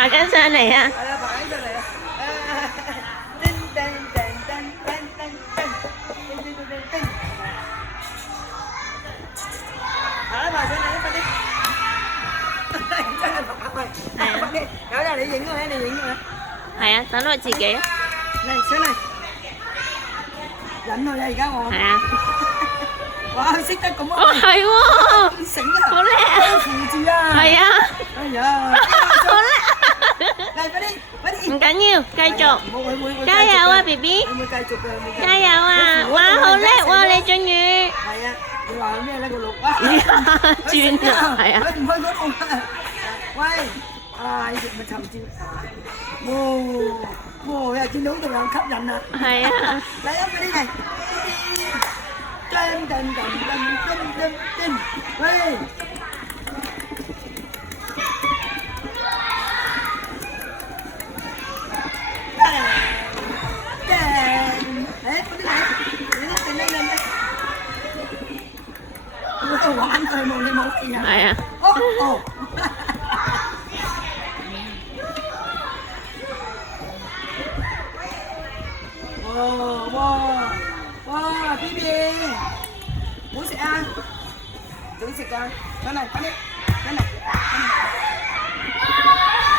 爬緊上嚟啊！係啊，爬緊上嚟啊！叮叮叮叮叮叮叮叮叮叮叮，爬啦爬上嚟啦，快啲！真係爬喂，快啲！有人你影佢，你影佢。係啊，等我自己。嚟上嚟，忍佢啊！而家我。係啊。哇，識得咁啊！哦，係喎，醒啊！好叻啊！扶住啊！係啊。哎呀！好叻！嚟快啲，快啲！唔緊要，繼續。加油啊 ，BB！會繼續嘅，加油啊！哇，好叻喎，李俊宇。係啊，你話咩咧個鹿？哇！轉啊，係啊。佢唔去嗰度啊！喂，啊，呢隻咪尋住。哇！又見到度又吸引啊！係啊。嚟啊！快啲嚟！噔噔噔噔噔噔噔，喂！玩佢冇你冇氣啊！係啊。哦。哇 ，BB， 唔好食啊！早食㗎，上嚟快啲，上嚟。